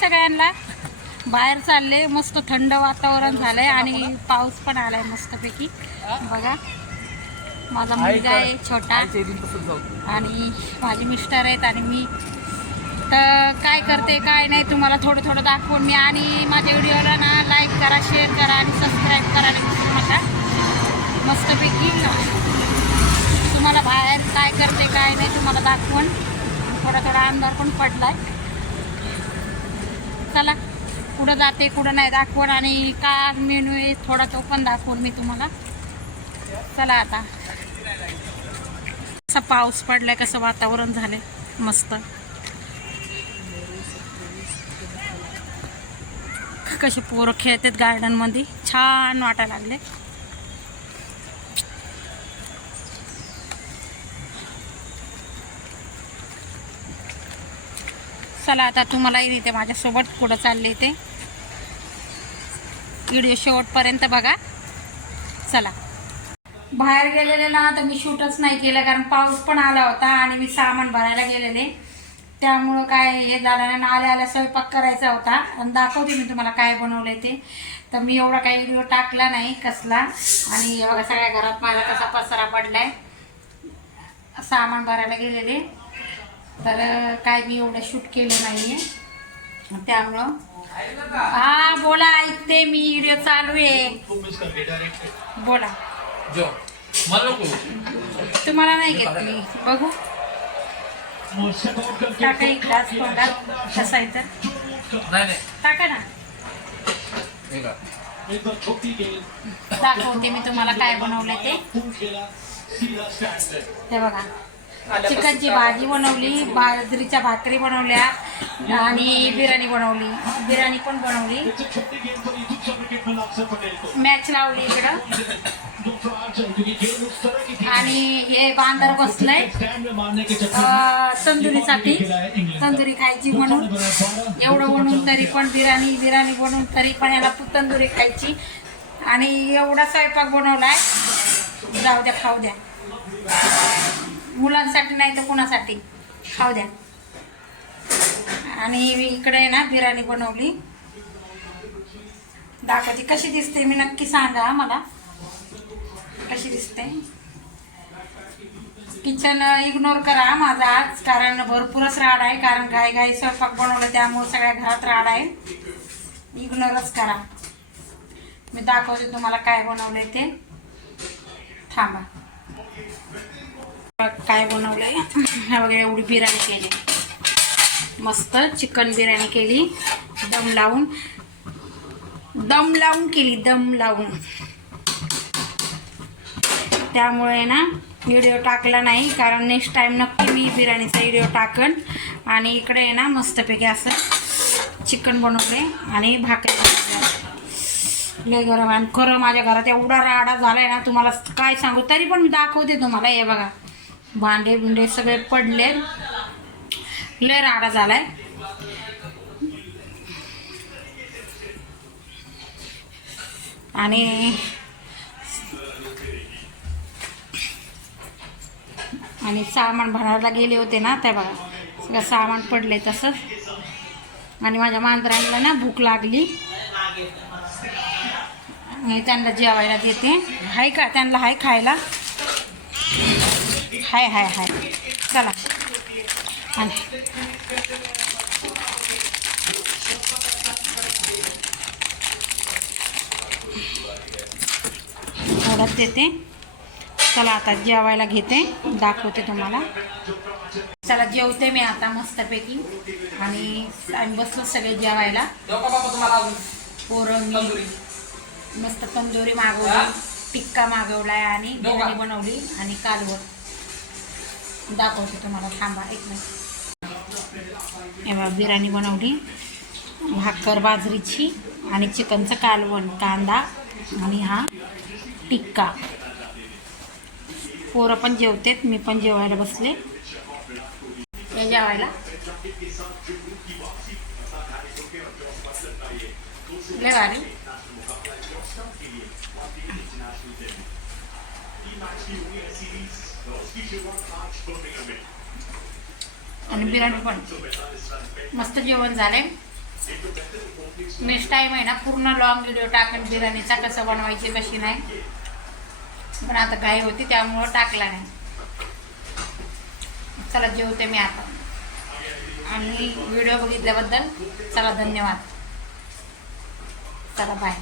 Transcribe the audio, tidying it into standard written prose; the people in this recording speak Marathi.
सगळ्यांना. बाहेर चालले, मस्त थंड वातावरण झालंय आणि पाऊस पण आलाय मस्तपैकी. बघा माझा मुलगा आहे छोटा आणि माझे मिस्टर आहेत आणि मी. तर काय करते काय नाही तुम्हाला थोडं थोडं दाखवून मी. आणि माझ्या व्हिडिओला ना लाईक करा, शेअर करा आणि सबस्क्राईब करायला विसरू नका. मस्तपैकी तुम्हाला बाहेर काय करते काय नाही तुम्हाला दाखवून. थोडा थोडा अंधार पण पडलाय. चला कुठं जाते कुठं नाही दाखवून आणि का मेनू आहे थोडा तो पण दाखवून मी तुम्हाला. चला आता कसा पाऊस पडलाय, कसं वातावरण झालंय मस्त. कसे पोरं खेळतात गार्डन मध्ये, छान वाटायला लागले. चला आता तुम्हालाही नेते माझ्यासोबत कुठं चालले ते. व्हिडिओ शेवटपर्यंत बघा. चला बाहेर गेलेले ना तर मी शूटच नाही केलं कारण पाऊस पण आला होता आणि मी सामान भरायला गेलेले. त्यामुळं काय हे झालं ना, आल्या आल्या स्वयंपाक करायचा होता आणि दाखवते मी तुम्हाला काय बनवलंय ते. तर मी एवढा काही व्हिडिओ टाकला नाही कसला. आणि बघा सगळ्या घरात माझा कसा पसारा पडलाय, सामान भरायला गेलेले. तर काय मी एवढं शूट केलं नाहीये त्यामुळं. हा बोला, ऐकते मी, व्हिडिओ चालू आहे. बोला. तुम्हाला नाही घेत मी, बघू टाका एक ग्लास तोंडात कसा आहे तर टाका ना. दाखवते मी तुम्हाला काय बनवलंय ते बघा. चिकनची भाजी बनवली, बाजरीच्या भाकरी बनवल्या आणि बिर्याणी बनवली. बिर्याणी पण बनवली, मॅच लावली इकडं. आणि हे बांधर बसलंय तंदुरीसाठी, तंदुरी खायची म्हणून. एवढं बनवून तरी पण बिर्याणी बनवून तरी पण याला तंदुरी खायची. आणि एवढा स्वयंपाक बनवलाय, जाऊ द्या खाऊ द्या. मुलांसाठी नाही तर कुणासाठी खाऊ द्या. आणि इकडे ना बिर्याणी बनवली, दाखवते कशी दिसते मी नक्की सांगा मला कशी दिसते. किचन इग्नोर करा माझा आज, कारण भरपूरच राड आहे. कारण घाई स्वयंपाक बनवलं त्यामुळे सगळ्या घरात राड आहे. इग्नोरच करा. मी दाखवते तुम्हाला काय बनवलंय ते. थांबा काय बनवलंय. हे बघा एवढी बिर्याणी केली, मस्त चिकन बिर्याणी केली. दम लावून केली, दम लावून. त्यामुळे ना व्हिडिओ टाकला नाही, कारण नेक्स्ट टाइम नक्की मी बिर्याणीचा व्हिडिओ टाकन. आणि इकडे आहे ना मस्तपैकी असं चिकन बनवले आणि भाकरी बनवली. लय गरम आणि खरं माझ्या घरात एवढा राडा झालाय ना तुम्हाला काय सांगू. तरी पण मी दाखवते तुम्हाला. हे बघा भांडे बिंडे सगळे पडले, लय राडा झालाय. आणि सामान भरायला गेले होते ना, त्या बघा सगळं सामान पडले तसंच. आणि माझ्या मांजरांना ना भूक लागली, मी त्यांना जेवायला देते. हाय का त्यांना, हाय खायला, हाय हाय हाय. चला आणि थोडंच देते. चला आता जेवायला घेते, दाखवते तुम्हाला. चला जेवते मी आता मस्तपैकी. आणि आम्ही बसलो सगळे जेवायला. पोरं मी मस्त तंदुरी मागवली, टिक्का मागवलाय आणि बिर्याणी बनवली आणि कालवण. दाखवते तुम्हाला, थांबा एक मिनिट. एव्हा बिर्याणी बनवली, भाकर बाजरीची आणि चिकनचं कालवण, कांदा आणि हा टिक्का. पोरं पण जेवतेत, मी पण जेवायला बसले. हे जेवायला लय भारी. आणि बिर्याणी पण मस्त जेवण झाले. नेक्स्ट टाईम आहे ना पूर्ण लॉंग व्हिडिओ टाकेन बिर्याणीचा, कसं बनवायची कशी नाही, पण आता घाई होती त्यामुळं टाकला नाही. चला जेवते मी आता, आणि व्हिडिओ बघितल्याबद्दल चला धन्यवाद. चला बाय.